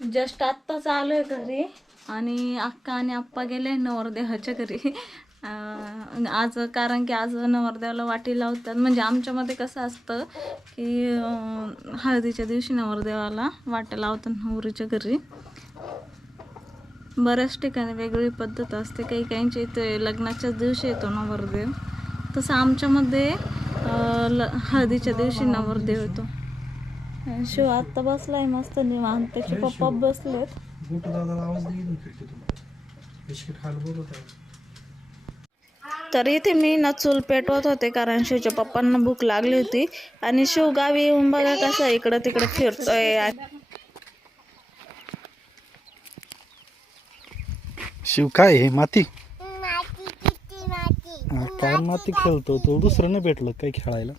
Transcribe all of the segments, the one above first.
Just आत्ताच आलोय घरी आणि अक्का आणि आप्पा गेले नवरदेवाच्या घरी. आज कारण की आज नवरदेवाला वाटी लावतात. म्हणजे आमच्यामध्ये कसं असतं की हळदीच्या दिवशी नवरदेवाला वाट्या लावतात नवरीच्या घरी. बऱ्याच ठिकाणी वेगळी पद्धत असते. काही काहींच्या इथे लग्नाच्याच दिवशी येतो नवरदेव. तसं आमच्यामध्ये ल हळदीच्या दिवशी नवरदेव येतो. शिव आत्ता बसलाय मस्त निवांत त्याचे पप्पा बसलेत तर इथे मी ना चूल पेटवत होते कारण शिवच्या पप्पांना भूक लागली होती. आणि शिव गावी येऊन बघा कसं इकडं तिकडं फिरतोय. शिव काय आहे? माती? हा, काय माती खेळतो? तो दुसरं नाही भेटलं काही खेळायला.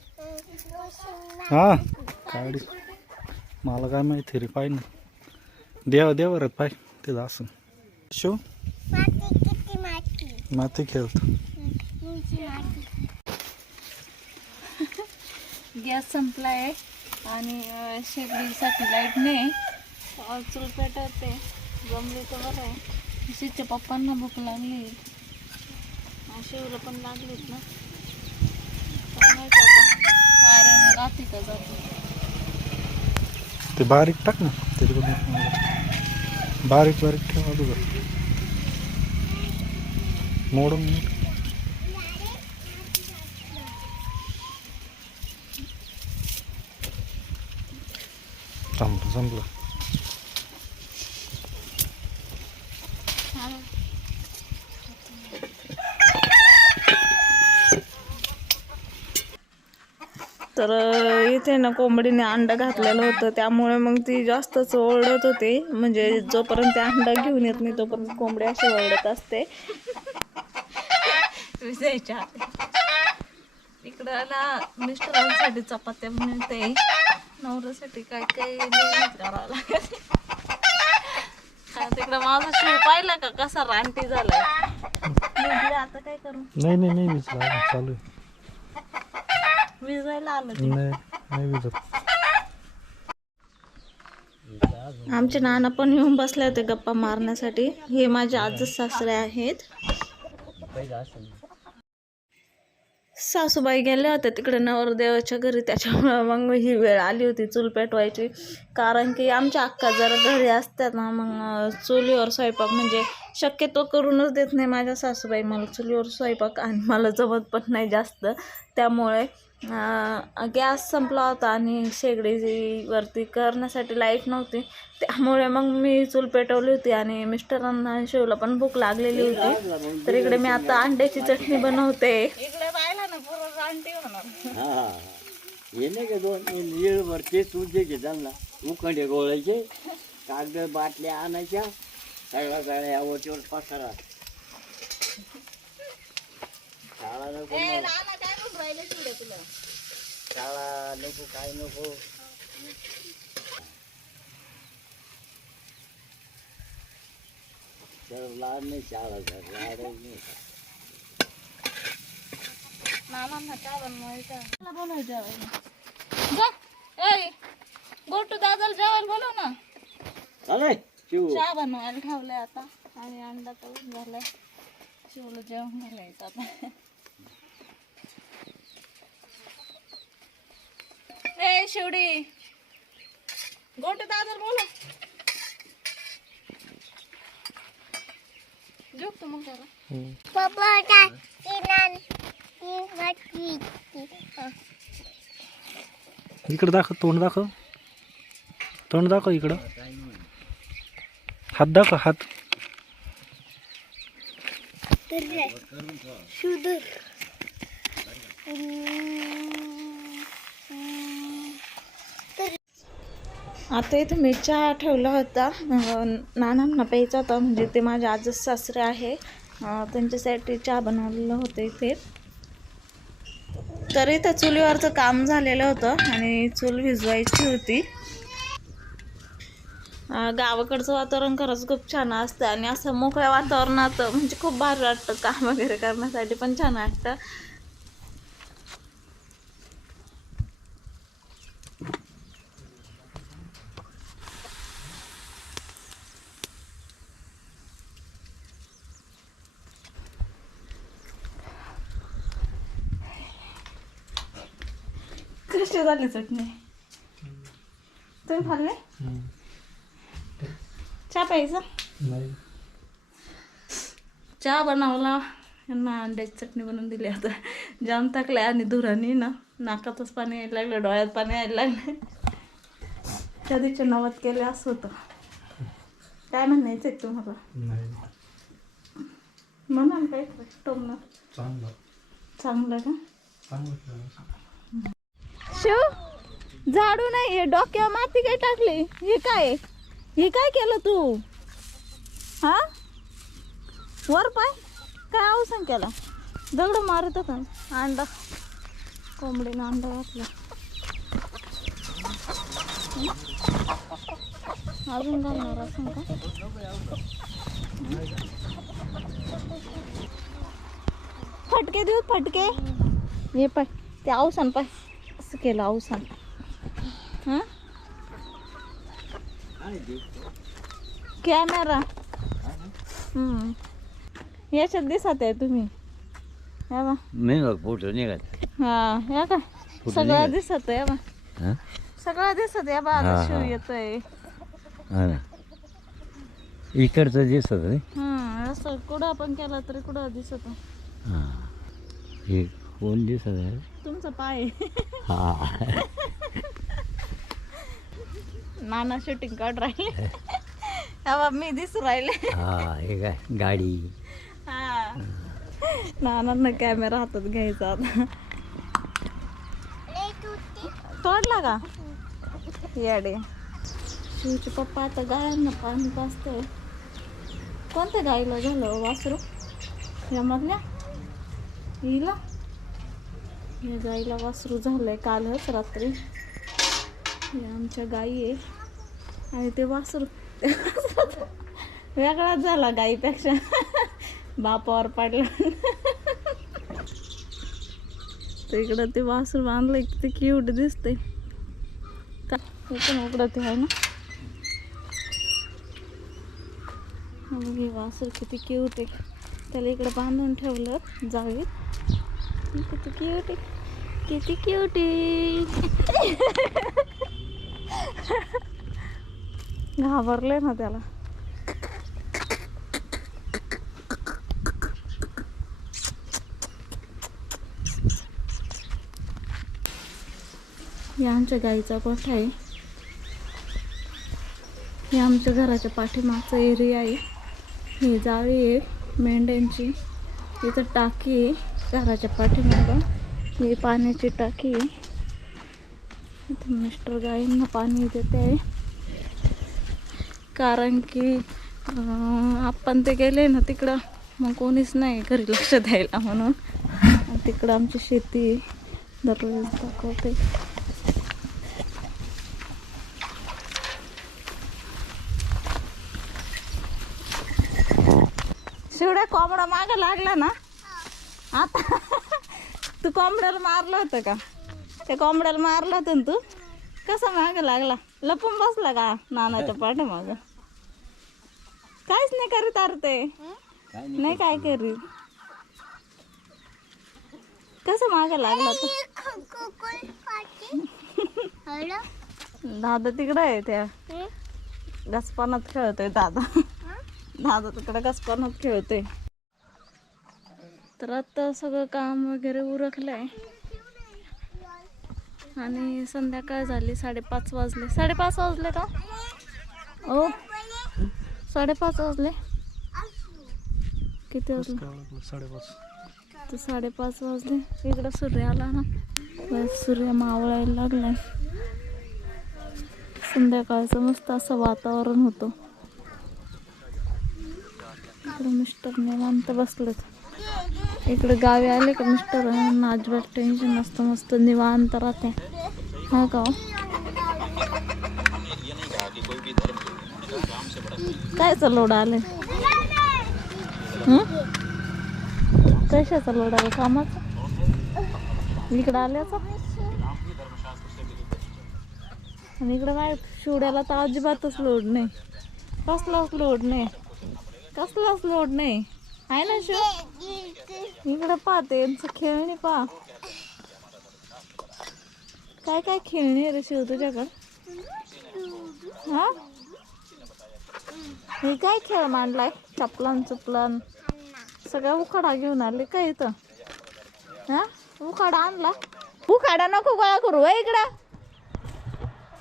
हा काढी. मला काय माहिती रे पाय ना. देवा देवर पाय. ते असं शिव माती खेळतो. गॅस संपलाय आणि शेगडीसाठी लाइट नाही. चूल पेटवते जमले तर बरं आहे. शिवच्या पप्पांना भूक लागली. शिवला पण लागलीत ना. राहते का जाते. ते बारीक टाक ना त्याच्याकडून बारीक बारीक ठेव अगोदर मोडून संपलं संपलं तर इथे ना कोंबडीने अंडं घातलेलं होतं. त्यामुळे मग ती जास्तच ओरडत होती. म्हणजे जोपर्यंत ते अंडं घेऊन येत नाही तोपर्यंत कोंबडी अशी ओरडत असते. विजायच्या. इकडं ना मिस्टरांसाठी चपात्या मिळते. नवऱ्यासाठी काय काय करावं लागते. तिकडं माझा शिव पाहिला का कसा रानटी झालाय. आता काय करू? नाही नाही नाही चालू विजायला आलं ते. नाही नाही विजत आमचे नाना पण येऊन बसले होते गप्पा मारण्यासाठी. हे माझे आजच सासरे आहेत. सासूबाई गेल्या होत्या तिकडे नवरदेवाच्या घरी. त्याच्यामुळं मग ही वेळ आली होती चूल पेटवायची. कारण की आमच्या अक्का जर घरी असतात ना मग चुलीवर स्वयंपाक म्हणजे शक्यतो करूनच देत नाही माझ्या सासूबाई. मला चुलीवर स्वयंपाक आणि मला जमत पण नाही जास्त. त्यामुळे गॅस संपला होता आणि शेगडी वरती करण्यासाठी लाइट नव्हती. त्यामुळे मग मी चूल पेटवली होती आणि मिस्टरांना शिवला पण भूक लागलेली होती. तर इकडे मी आता अंड्याची चटणी बनवते. उखंडे गोळायचे कागद बाटल्या आणायच्या सगळ्या गाड्या यावरच्यावर पसारा. शाळा नको काय नको. लहान नाही शाळा लहान नाही. मामांना चहा बनवायचा मला बोलव जेवायला जा. ए गोटू दादाला जेवायला बोलव ना. चालेल शिव. चहा बनवायला ठेवलाय आता. आणि अंडा तळून झालाय. शिवला जेवण घालायचं आता. ए शिवडी. गोटू दादाला बोलव झोप तू मग जरा. इकडं दाखव तोंड दाखव. तोंड दाखव इकडं. हात दाखव हात. आता इथे मी चहा ठेवला होता. नानांना प्यायचा होता म्हणजे ते माझे आजच सासरे आहे. त्यांच्यासाठी चहा बनवलेलं होतं इथे. तर इथं चुलीवरचं काम झालेलं होतं आणि चूल भिजवायची होती. गावाकडचं वातावरण खरंच खूप छान असतं आणि असं मोकळ्या वातावरणात म्हणजे खूप भारी वाटतं काम वगैरे करण्यासाठी पण छान वाटतं. कशी झाली चटणी. तुम्ही खाल्ले? चहा प्यायचा? चहा बनवला. यांना अंड्याची चटणी बनवून दिली. आता जाम टाकलाय आणि धुरानी ना नाकातच पाणी यायला लागलं डोळ्यात पाणी यायला लागलं. कधीच्या नवत केले असं होतं. काय म्हणायचं आहे तुम्हाला? म्हणा काय? टोमणं. चांगलं. का? शिव झाडू नाही डोक्यावर माती काय टाकली? हे काय? हे काय केलं तू? हा? वर पाय. काय अवसान केला? दगड मारत का अंडा. कोंबडीनं अंडा घातला. अजून घालणार असं का? फटके देऊ फटके. हे पाय. ते अवसान पाय. असं केलं अवसान हां? कॅमेरा. याच्यात दिसत आहे तुम्ही. बघ. फोटो निघत हा हे का सगळं दिसत आहे बा हा? सगळं दिसत आहे बा आता. शिव येतोय. हा इकडचं दिसत आहे. असं कुठं पण केलं तरी कुठं दिसत हे कोण दिसत आहे? तुमचं पाय. हा. नाना शूटिंग काढ राहिले. तेव्हा मी दिसू राहिले. हा हे काय गाडी. हा. नानांना कॅमेरा हातात घ्यायचा आता. तोडला का? याडे. शिवचे पप्पा आता गायांना पाणी पाजतोय. कोणत्या गाईला झालं वासरू? या मधल्या? हिला? या गाईला वासरू झालंय कालच रात्री. हे आमच्या गाई आहे. आणि ते वासरू वेगळाच झाला गाईपेक्षा. बापावर पडला. इकडं ते वासरू बांधलंय ते क्यूट दिसते पण उघडं ते आहे ना. मग हे वासरू किती क्यूट आहे. त्याला इकडं बांधून ठेवलं जावीत किती क्यूट आहे किती क्यूट आहे घाबरले ना त्याला. हे आमच्या गाईचा गोठा आहे? हे आमच्या घराच्या पाठीमागचा एरिया आहे. ही जाळी आहे मेंढ्यांची. इथं टाकी आहे. घराच्या पाठीमागं ही पाण्याची टाकी आहे. मिस्टर गाईंना पाणी देते कारण की आपण ते गेले ना तिकडं मग कोणीच नाही घरी लक्ष द्यायला म्हणून. तिकडं आमची शेती दररोज दाखवते. शिवड्या कोंबडा मागं लागला ना? आता तू कोंबड्याला मारलं होतं का? त्या कोंबड्याला मारलं होतं ना तू? कसा मागं लागला? लपून बसला का नानाच्या पाठीमागं? काहीच नाही करीत अरे ते. नाही काय करीत कसं मागं लागला तू? दादा तिकडं आहे त्या. गसपानात खेळतोय दादा. दादा तिकडे गसपानात खेळतोय. तर आता सगळं काम वगैरे उरकलंय. आणि संध्याकाळ झाली साडेपाच वाजले. साडेपाच वाजले का? ओ साडेपाच वाजले. किती वाजले? साडेपाच. तर साडेपाच वाजले. इकडं सूर्य आला ना. बस सूर्य मावळायला लागलाय. संध्याकाळचं मस्त असं वातावरण होतं. मिस्टर निवांत बसलेत. इकडे गावी आले का मिस्टर? अजिबात टेन्शन नसतं मस्त निवांत राहते. हा का हो? काय कायचा लोड आले कशाचा लोड आला? कामाचा? इकडं आल्याचा? आणि इकडं काय शिवड्याला तर अजिबातच लोड नाही. कसलाच लोड नाही. कसलाच लोड नाही. आहे ना शिव? इकडं पाहते यांचं खेळणी पा काय काय खेळणी आहे रे शिव तुझ्याकडं? हा? हे काय खेळ मांडलाय? चपलन चुपलान. सगळा उखाडा घेऊन आले काय इथं? हा? उखाडा आणला? उखाडा नको गोळा करू इकडं.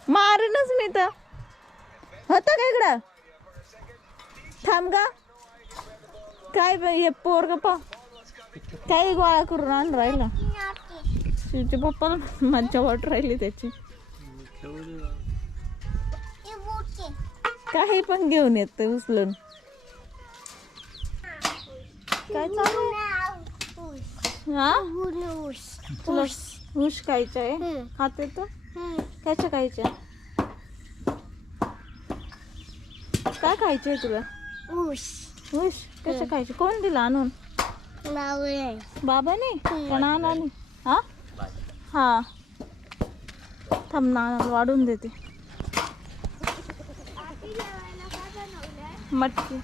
मारेनच मी तर. होतं का इकडं? थांब का काय बाई हे पोरग पा काय गोळा करून आण राहिला? शिवचे पप्पाला मज्जा वाट राहिली त्याची. काही पण घेऊन येते उचलून. काय चालू? हा? तुला ऊस खायचं आहे? खाते तर त्याच्या खायच्या? काय खायचंय तुला? ऊस. कशा खायचे? कोण दिला आणून? हा? हा. थांब नानाला वाढून देते. मटकी.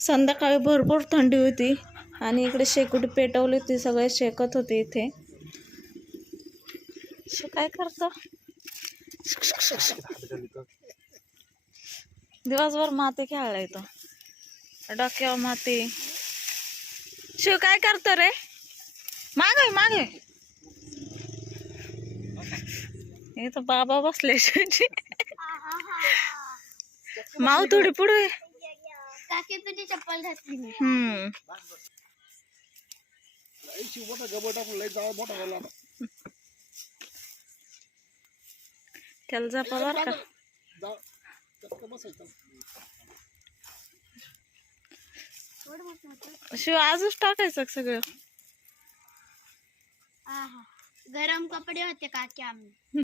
संध्याकाळी भरपूर थंडी होती आणि इकडे शेकोटी पेटवली होती सगळे शेकत होते इथे. काय करतो? दिवसभर माती खेळला इथं डोक्यावर माती. शिव काय करतो रे मागे मागे इथं बाबा बसले शिवची माऊ थोडी पुढे काकी तुझी चप्पल घातली हम्म त्याला जपा बर का शिव आजच टाकायचं सगळं? गरम कपडे होते काकी आम्ही.